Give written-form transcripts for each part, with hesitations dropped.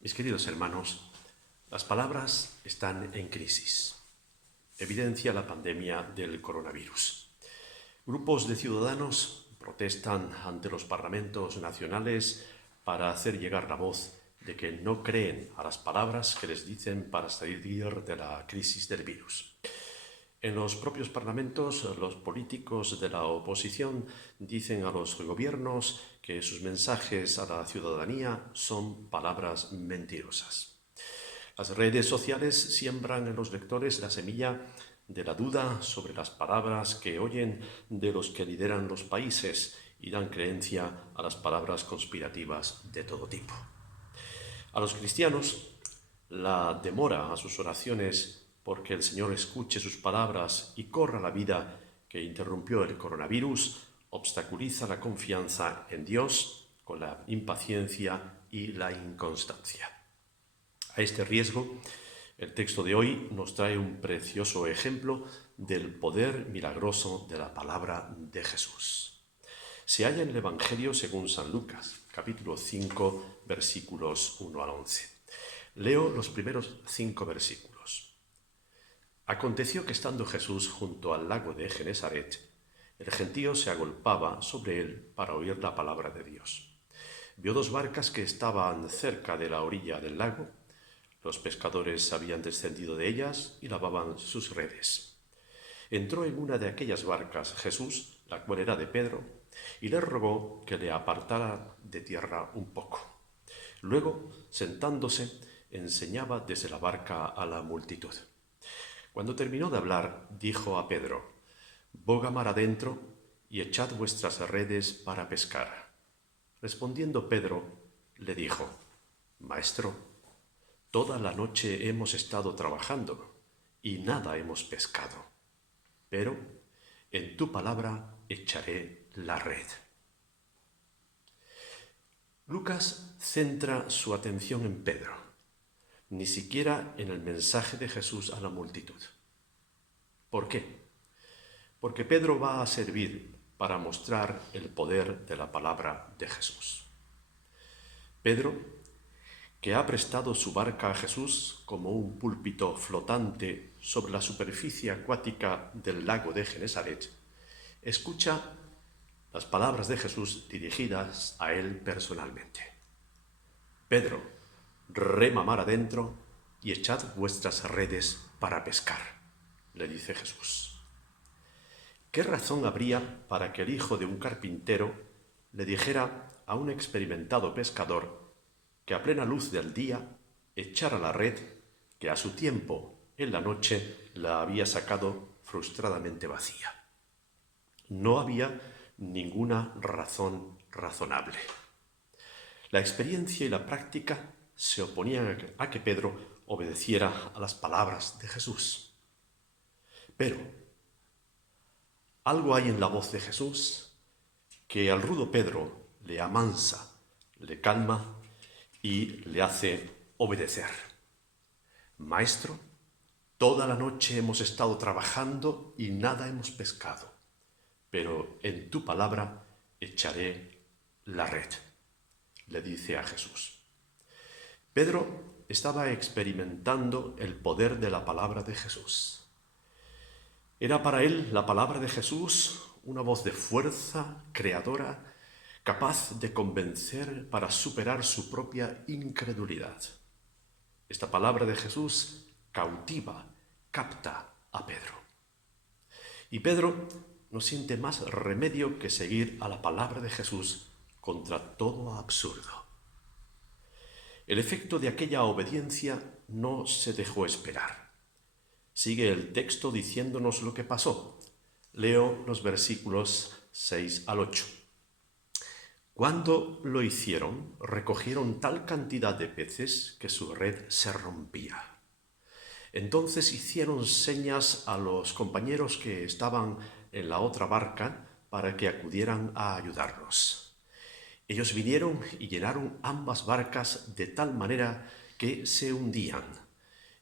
Mis queridos hermanos, las palabras están en crisis. Evidencia la pandemia del coronavirus. Grupos de ciudadanos protestan ante los parlamentos nacionales para hacer llegar la voz de que no creen a las palabras que les dicen para salir de la crisis del virus. En los propios parlamentos, los políticos de la oposición dicen a los gobiernos que sus mensajes a la ciudadanía son palabras mentirosas. Las redes sociales siembran en los lectores la semilla de la duda sobre las palabras que oyen de los que lideran los países y dan creencia a las palabras conspirativas de todo tipo. A los cristianos, la demora a sus oraciones porque el Señor escuche sus palabras y corra la vida que interrumpió el coronavirus, obstaculiza la confianza en Dios con la impaciencia y la inconstancia. A este riesgo, el texto de hoy nos trae un precioso ejemplo del poder milagroso de la palabra de Jesús. Se halla en el Evangelio según San Lucas, capítulo 5, versículos 1 al 11. Leo los primeros 5 versículos. Aconteció que estando Jesús junto al lago de Genesaret, el gentío se agolpaba sobre él para oír la palabra de Dios. Vio 2 barcas que estaban cerca de la orilla del lago. Los pescadores habían descendido de ellas y lavaban sus redes. Entró en una de aquellas barcas Jesús, la cual era de Pedro, y le rogó que le apartara de tierra un poco. Luego, sentándose, enseñaba desde la barca a la multitud. Cuando terminó de hablar, dijo a Pedro: «Boga mar adentro y echad vuestras redes para pescar». Respondiendo Pedro, le dijo: «Maestro, toda la noche hemos estado trabajando y nada hemos pescado, pero en tu palabra echaré la red». Lucas centra su atención en Pedro, ni siquiera en el mensaje de Jesús a la multitud. ¿Por qué? Porque Pedro va a servir para mostrar el poder de la palabra de Jesús. Pedro, que ha prestado su barca a Jesús como un púlpito flotante sobre la superficie acuática del lago de Genesaret, escucha las palabras de Jesús dirigidas a él personalmente. «Pedro, rema mar adentro y echad vuestras redes para pescar», le dice Jesús. ¿Qué razón habría para que el hijo de un carpintero le dijera a un experimentado pescador que a plena luz del día echara la red que a su tiempo en la noche la había sacado frustradamente vacía? No había ninguna razón razonable. La experiencia y la práctica se oponían a que Pedro obedeciera a las palabras de Jesús. Pero algo hay en la voz de Jesús que al rudo Pedro le amansa, le calma y le hace obedecer. «Maestro, toda la noche hemos estado trabajando y nada hemos pescado, pero en tu palabra echaré la red», le dice a Jesús. Pedro estaba experimentando el poder de la palabra de Jesús. Era para él la palabra de Jesús una voz de fuerza creadora, capaz de convencer para superar su propia incredulidad. Esta palabra de Jesús cautiva, capta a Pedro. Y Pedro no siente más remedio que seguir a la palabra de Jesús contra todo absurdo. El efecto de aquella obediencia no se dejó esperar. Sigue el texto diciéndonos lo que pasó. Leo los versículos 6 al 8. Cuando lo hicieron, recogieron tal cantidad de peces que su red se rompía. Entonces hicieron señas a los compañeros que estaban en la otra barca para que acudieran a ayudarlos. Ellos vinieron y llenaron ambas barcas de tal manera que se hundían.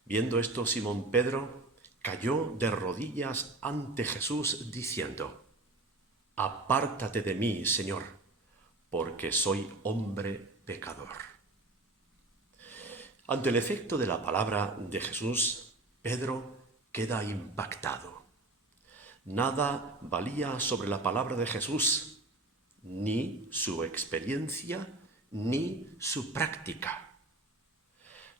Viendo esto, Simón Pedro cayó de rodillas ante Jesús diciendo: «Apártate de mí, Señor, porque soy hombre pecador». Ante el efecto de la palabra de Jesús, Pedro queda impactado. Nada valía sobre la palabra de Jesús, ni su experiencia, ni su práctica.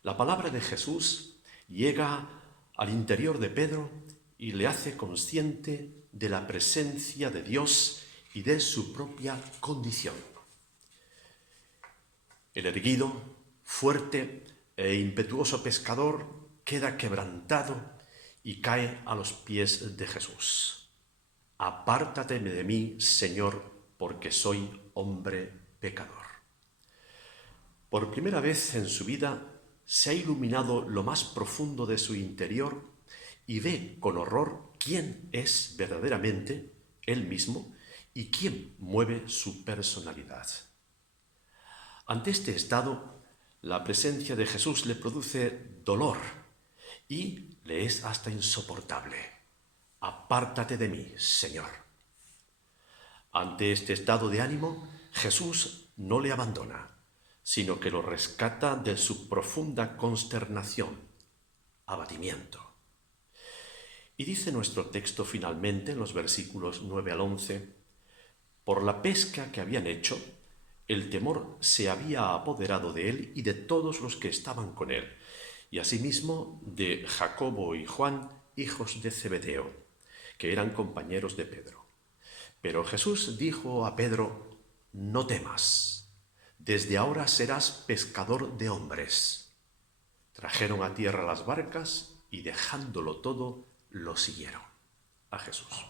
La palabra de Jesús llega al interior de Pedro y le hace consciente de la presencia de Dios y de su propia condición. El erguido, fuerte e impetuoso pescador queda quebrantado y cae a los pies de Jesús. Apártate de mí, Señor, porque soy hombre pecador. Por primera vez en su vida se ha iluminado lo más profundo de su interior y ve con horror quién es verdaderamente él mismo y quién mueve su personalidad. Ante este estado, la presencia de Jesús le produce dolor y le es hasta insoportable. Apártate de mí, Señor. Ante este estado de ánimo, Jesús no le abandona, sino que lo rescata de su profunda consternación, abatimiento. Y dice nuestro texto finalmente, en los versículos 9 al 11, por la pesca que habían hecho, el temor se había apoderado de él y de todos los que estaban con él, y asimismo de Jacobo y Juan, hijos de Zebedeo, que eran compañeros de Pedro. Pero Jesús dijo a Pedro, no temas, desde ahora serás pescador de hombres. Trajeron a tierra las barcas y dejándolo todo, lo siguieron a Jesús.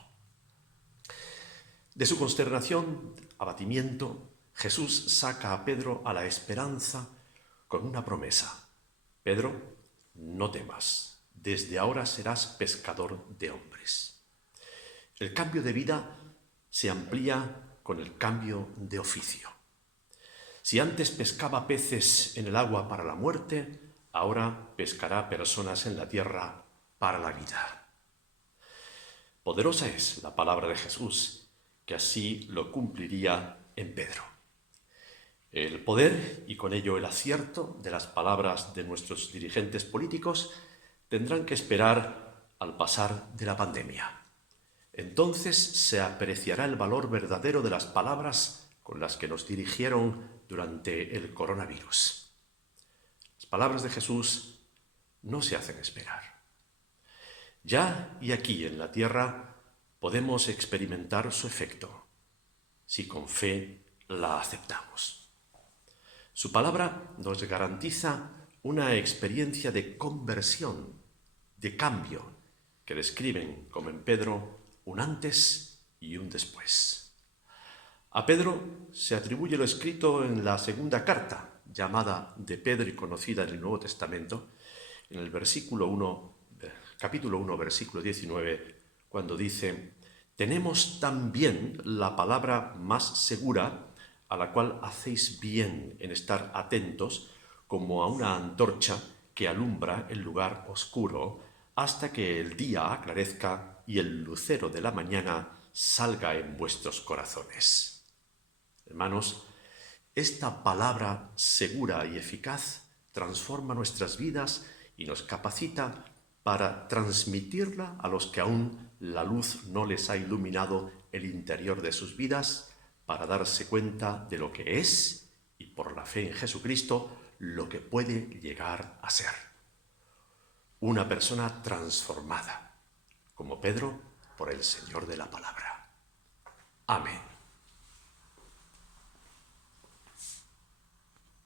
De su consternación, abatimiento, Jesús saca a Pedro a la esperanza con una promesa. Pedro, no temas, desde ahora serás pescador de hombres. El cambio de vida se amplía con el cambio de oficio. Si antes pescaba peces en el agua para la muerte, ahora pescará personas en la tierra para la vida. Poderosa es la palabra de Jesús, que así lo cumpliría en Pedro. El poder y con ello el acierto de las palabras de nuestros dirigentes políticos tendrán que esperar al pasar de la pandemia. Entonces se apreciará el valor verdadero de las palabras con las que nos dirigieron durante el coronavirus. Las palabras de Jesús no se hacen esperar. Ya y aquí en la tierra podemos experimentar su efecto, si con fe la aceptamos. Su palabra nos garantiza una experiencia de conversión, de cambio, que describen, como en Pedro, un antes y un después. A Pedro se atribuye lo escrito en la segunda carta, llamada de Pedro y conocida en el Nuevo Testamento, en el capítulo 1, versículo 19, cuando dice, tenemos también la palabra más segura, a la cual hacéis bien en estar atentos, como a una antorcha que alumbra el lugar oscuro, hasta que el día aclarezca y el lucero de la mañana salga en vuestros corazones. Hermanos, esta palabra segura y eficaz transforma nuestras vidas y nos capacita para transmitirla a los que aún la luz no les ha iluminado el interior de sus vidas, para darse cuenta de lo que es y por la fe en Jesucristo lo que puede llegar a ser. Una persona transformada, como Pedro, por el Señor de la palabra. Amén.